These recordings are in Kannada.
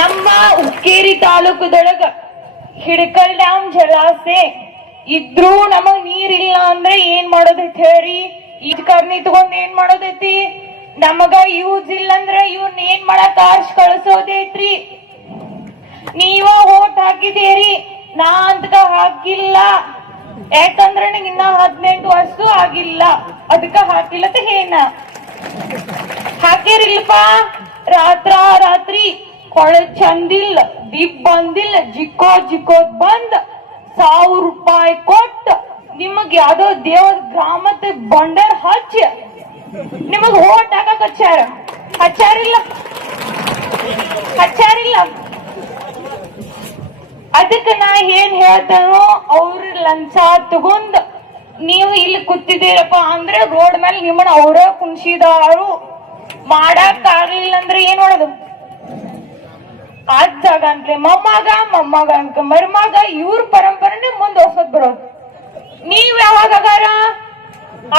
ನಮ್ಮ ಹುಕ್ಕೇರಿ ತಾಲೂಕದೊಳಗ ಹಿಡಕಲ್ ಡ್ಯಾಮ್ ಜಲಾಶಯ ಇದ್ರೂ ನಮಗ್ ನೀರಿಲ್ಲ ಅಂದ್ರೆ ಏನ್ ಮಾಡೋದೈತಿ ಹೇಳಿ. ಇದ್ ಕರ್ನಿ ತಗೊಂಡ್ ಏನ್ ಮಾಡೋದೈತಿ, ನಮಗ ಯೂಸ್ ಇಲ್ಲ ಅಂದ್ರೆ ಇವ್ನ ಏನ್ ಮಾಡಕ್ ಆರ್ಸ್ ಕಳ್ಸೋದೈತ್ರಿ. ನೀವ ಓಟ್ ಹಾಕಿದೇರಿ, ನಾ ಅಂತ ಹಾಕಿಲ್ಲ. ಯಾಕಂದ್ರೆ ನಂಗೆ ಇನ್ನ 18 ವರ್ಷ ಆಗಿಲ್ಲ, ಅದಕ್ಕ ಹಾಕಿಲ್ಲತ್ತ ಏನ ಹಾಕಿರಿಲ್ಪ. ರಾತ್ರಿ ಕೊಳೆ ಚಂದಿಲ್ಲ, ದೀಪ್ ಬಂದಿಲ್ಲ, ಜಿಕ್ಕೋದ್ ಬಂದ್ 1000 ರೂಪಾಯಿ ಕೊಟ್ಟ ನಿಮಗ್ ಯಾವ್ದೋ ದೇವರ ಗ್ರಾಮದ ಬಂಡರ್ ಹಚ್ಚ ನಿಮಗ್ ಓಟ್ ಹಾಕಕ್ ಹಚ್ಚಾರಿಲ್ಲ. ಅದಕ್ಕ ನಾ ಏನ್ ಹೇಳ್ತಾನೋ, ಅವ್ರ ಲಂಚ ತಗೊಂಡ್ ನೀವು ಇಲ್ಲಿ ಕೂತಿದ್ದೀರಪ್ಪ ಅಂದ್ರೆ ರೋಡ್ ಮೇಲೆ ನಿಮ್ಮನ್ನ ಅವ್ರ ಕುಣ್ಸಿದಾರು. ಮಾಡಕ್ ಆಗ್ಲಿಲ್ಲ ಅಂದ್ರೆ ಏನ್ ಮಾಡೋದು, ಅಜ್ಜಾಗ ಅಂತ್ಲೆ ಮೊಮ್ಮಗ ಅಂತ ಮರುಮಗ, ಇವ್ರ ಪರಂಪರೆನೆ ಮುಂದುವರ್ಸೋದ್ ಬರೋದು. ನೀವ್ ಯಾವಾಗಾರ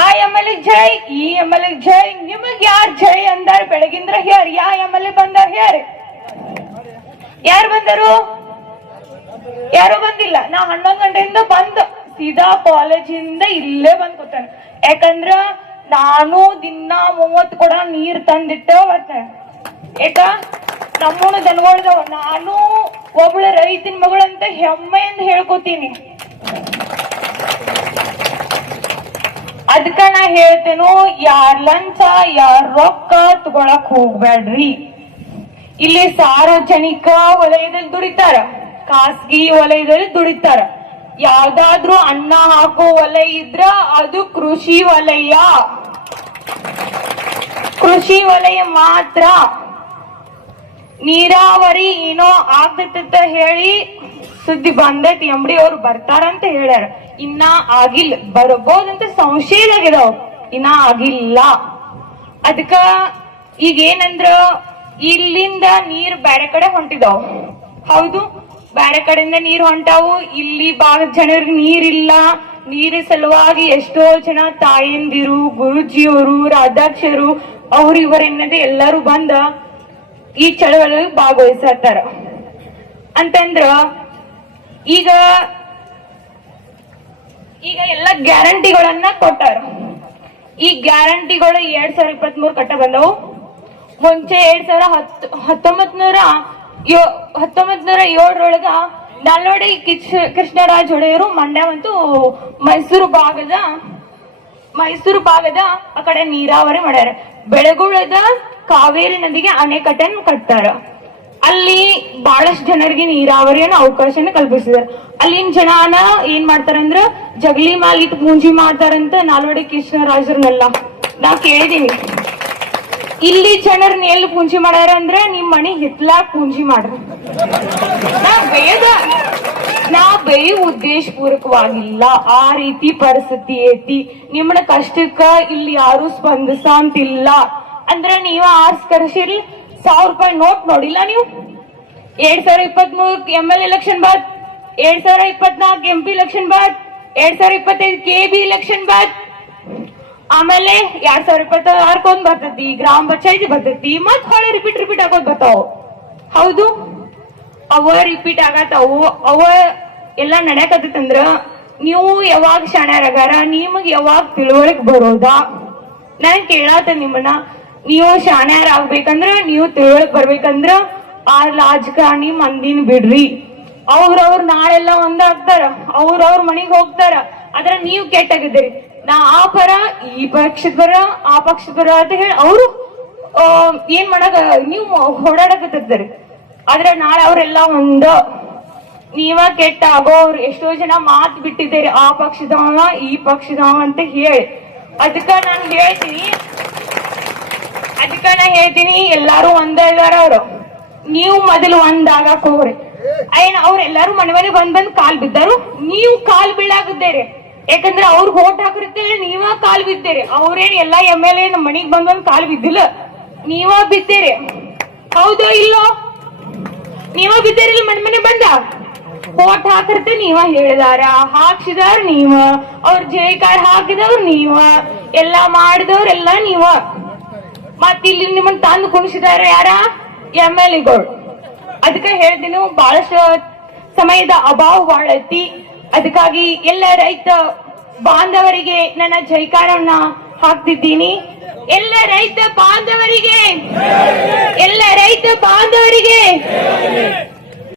ಆ MLA ಜೈ, ಈ MLA ಜೈ, ನಿಮಗ್ ಯಾರ್ ಜೈ ಅಂದಾರ ಬೆಳಗಿಂದ್ರ ಹೇಳ್ರಿ. ಯಾ MLA ಬಂದಾರ ಹೇಳ್ರಿ. ಯಾರು ಬಂದರು? ಯಾರು ಬಂದಿಲ್ಲ. ನಾ 11 ಗಂಟೆಯಿಂದ ಬಂದ್ ಸೀದಾ ಕಾಲೇಜಿಂದ ಇಲ್ಲೇ ಬಂದ್ ಕೂತಾನೆ. ಯಾಕಂದ್ರ ನಾನು ದಿನ 30 ಕೊಡ ನೀರ್ ತಂದಿಟ್ಟ ಬರ್ತೇನೆ. ಯಾಕ ನಮ್ಮೂನು ದನಗೊಳ್ದವ. ನಾನು ಒಬ್ಳ ರೈತನ ಮಗಳಂತ ಹೆಮ್ಮೆಯಿಂದ ಹೇಳ್ಕೊತೀನಿ. ಅದಕ್ಕ ನಾ ಹೇಳ್ತೇನೋ, ಯಾರ್ ಲಂಚ ಯಾರ್ ರೊಕ್ಕ ತಗೊಳಕ್ ಹೋಗ್ಬೇಡ್ರಿ. ಇಲ್ಲಿ ಸಾರ್ವಜನಿಕ ವಲಯದಲ್ಲಿ ದುಡಿತಾರ, ಖಾಸಗಿ ವಲಯದಲ್ಲಿ ದುಡಿತಾರ. ಯಾವ್ದಾದ್ರೂ ಅನ್ನ ಹಾಕೋ ವಲಯ ಇದ್ರ ಅದು ಕೃಷಿ ವಲಯ ಮಾತ್ರ. ನೀರಾವರಿ ಏನೋ ಆಗ್ತೈತ ಹೇಳಿ ಸುದ್ದಿ ಬಂದೈತಿ, MD ಅವ್ರು ಬರ್ತಾರಂತ ಹೇಳ್ಯಾರ. ಇನ್ನ ಆಗಿಲ್ಲ, ಬರಬಹುದಂತ ಸಂಶಯದಾಗಿದಾವ, ಇನ್ನ ಆಗಿಲ್ಲ. ಅದಕ್ಕ ಈಗ ಏನಂದ್ರ ಇಲ್ಲಿಂದ ನೀರ್ ಬ್ಯಾರೆ ಕಡೆ ಹೊಂಟಿದಾವ್. ಹೌದು, ಬ್ಯಾರೆ ಕಡೆಯಿಂದ ನೀರ್ ಹೊಂಟಾವು. ಇಲ್ಲಿ ಬಾಳ ಜನರಿಗೆ ನೀರಿಲ್ಲ. ನೀರಿನ ಸಲುವಾಗಿ ಎಷ್ಟೋ ಜನ ತಾಯಂದಿರು, ಗುರುಜಿಯವರು, ರಾಧಾಕ್ಷರು, ಅವ್ರ ಇವರೆನ್ನದೆ ಎಲ್ಲರೂ ಬಂದ ಈ ಚಳವಳಿ ಭಾಗವಹಿಸತ್ತಾರ. ಅಂತಂದ್ರ ಈಗ ಎಲ್ಲ ಗ್ಯಾರಂಟಿಗಳನ್ನ ಕೊಟ್ಟಾರ. ಈ ಗ್ಯಾರಂಟಿಗಳು 2023 ಕಟ್ಟ ಬಂದವು. ಮುಂಚೆ 1907 ನಾಲ್ವಡಿ ಕೃಷ್ಣರಾಜ ಒಡೆಯರು ಮಂಡ್ಯ ಮತ್ತು ಮೈಸೂರು ಭಾಗದ ಆ ಕಡೆ ನೀರಾವರಿ ಮಾಡ್ಯಾರ. ಬೆಳಗುಳದ ಕಾವೇರಿ ನದಿಗೆ ಅಣೆಕಟ್ಟನ್ನು ಕಟ್ತಾರ. ಅಲ್ಲಿ ಬಹಳಷ್ಟು ಜನರಿಗೆ ನೀರಾವರಿಯನ್ನು ಅವಕಾಶನ ಕಲ್ಪಿಸಿದಾರೆ. ಅಲ್ಲಿನ ಜನಾನ ಏನ್ ಮಾಡ್ತಾರಂದ್ರ ಜಗಲಿ ಮಾಲಿಟ್ ಪೂಂಜಿ ಮಾಡ್ತಾರಂತ ನಾಲ್ವಡಿ ಕೃಷ್ಣರಾಜರನ್ನೆಲ್ಲ ನಾ ಕೇಳಿದೀನಿ. ಇಲ್ಲಿ ಜನರನ್ನ ಎಲ್ಲಿ ಪೂಂಜಿ ಮಾಡ್ಯಾರ ಅಂದ್ರೆ ನಿಮ್ ಮನಿ ಹಿತ್ಲಾಕ್ ಪೂಂಜಿ ಮಾಡ್ರ. ನಾ ಬೇಯ ಉದ್ದೇಶ ಪೂರ್ವಕವಾಗಿಲ್ಲ. ಆ ರೀತಿ ಪರಿಸ್ಥಿತಿ ಐತಿ. ನಿಮ್ಮನ ಕಷ್ಟಕ್ಕ ಇಲ್ಲಿ ಯಾರು ಸ್ಪಂದಿಸಂತಿಲ್ಲ ಅಂದ್ರೆ ನೀವ ಆರ್ಸ್ ಕರ್ಸಿರಿ. 1000 ರೂಪಾಯಿ ನೋಟ್ ನೋಡಿಲ್ಲ ನೀವು? 2023 MLA ಎಲೆಕ್ಷನ್ ಬಾದ್, 2024 MP ಎಲೆಕ್ಷನ್ ಬಾದ್, 2025 KB ಎಲೆಕ್ಷನ್ ಬಾದ್, ಆಮೇಲೆ 2026 ಬರ್ತೈತಿ, ಗ್ರಾಮ ಪಂಚಾಯತಿ ಬರ್ತೈತಿ, ಮತ್ ಹೊಳೆ ರಿಪೀಟ್ ಆಗೋದ್ ಬರ್ತಾವ. ಹೌದು, ಅವ ರಿಪೀಟ್ ಆಗತ್ತಾವು. ಅವ ಎಲ್ಲಾ ನಡೆಯಕತ್ತಂದ್ರ ನೀವು ಯಾವಾಗ ಶಾಣ್ಯಾರಗಾರ, ನಿಮಗ್ ಯಾವಾಗ ತಿಳುವಳಿಕೆ ಬರೋದಾ? ನಾನ್ ಕೇಳಾತ ನಿಮ್ಮನ್ನ, ನೀವು ಶಾಣ್ಯಾರ ಆಗ್ಬೇಕಂದ್ರ, ನೀವು ತಿಳುವಳಿಕೆ ಬರ್ಬೇಕಂದ್ರ ಆ ರಾಜಕಾರಣಿ ಮಂದಿನ ಬಿಡ್ರಿ. ಅವ್ರವ್ರ ನಾಳೆಲ್ಲ ಒಂದಾಗ್ತಾರ, ಅವ್ರವ್ರ ಮನಿಗ್ ಹೋಗ್ತಾರ. ಆದ್ರ ನೀವು ಕೆಟ್ಟಾಗಿದ್ದೀರಿ. ನಾ ಆ ಪರ, ಈ ಪಕ್ಷದ ಪರ, ಆ ಪಕ್ಷದ ಪರ ಅಂತ ಹೇಳಿ ಅವರು ಏನ್ ಮಾಡಕ ನೀವು ಹೊಡಾಡಕತ್ತಿದ್ದೀರಿ. ಆದ್ರೆ ನಾಳೆ ಅವರೆಲ್ಲ ನೀವ ಕೆಟ್ಟ ಆಗೋರು. ಎಷ್ಟೋ ಜನ ಮಾತು ಬಿಟ್ಟಿದ್ದೀರಿ, ಆ ಪಕ್ಷದವ ಈ ಪಕ್ಷದವ ಅಂತ ಹೇಳಿ. ಅದಕ್ಕ ನಾನು ಹೇಳ್ತೀನಿ ಎಲ್ಲಾರು ಒಂದಾಗಾರ. ಅವ್ರು ನೀವು ಮೊದಲು ಒಂದಾಗಕ್ ಹೋಗ್ರಿ. ಅವ್ರೆಲ್ಲಾರು ಮನೆ ಬಂದ್ ಕಾಲ್ ಬಿದ್ದಾರು, ನೀವು ಕಾಲ್ ಬೀಳಾಗಿದ್ದೀರಿ. ಯಾಕಂದ್ರೆ ಅವ್ರಿಗೆ ಓಟ್ ಹಾಕಿರ್ತೇವೆ, ನೀವ ಕಾಲ್ ಬಿದ್ದೀರಿ. ಅವ್ರೇನ್ ಎಲ್ಲಾ MLA ನಮ್ಮ ಮನಿಗ್ ಬಂದ್ ಕಾಲ್ ಬಿದ್ದಿಲ್ಲ, ನೀವ ಬಿದ್ದೀರಿ. ಹೌದೋ ಇಲ್ಲೋ? ನೀವ ಬಿದ್ದೀರಿಲ್ಲ, ಮನೆ ಬಂದ ಓಟ್ ಹಾಕಿರ್ತೆ ನೀವ ಹೇಳಿದಾರ, ಹಾಕ್ಸಿದಾರ ನೀವ, ಅವ್ರ ಜೈಕಾರ ಹಾಕಿದವ್ರು ನೀವ, ಎಲ್ಲಾ ಮಾಡಿದವ್ರೆಲ್ಲ ನೀವ. ಮತ್ ಇಲ್ಲಿ ನಿಮ್ಮನ್ನ ತಂದು ಕುಣಿಸಿದಾರ ಯಾರ? MLAಗಳು. ಅದಕ್ಕೆ ಹೇಳ್ತೀನಿ, ಬಹಳಷ್ಟು ಸಮಯದ ಅಭಾವ ಬಾಳೈತಿ. ಅದಕ್ಕಾಗಿ ಎಲ್ಲ ರೈತ ಬಾಂಧವರಿಗೆ ನನ್ನ ಜೈಕಾರವನ್ನ ಹಾಕ್ತಿದ್ದೀನಿ. ಎಲ್ಲ ರೈತ ಬಾಂಧವರಿಗೆ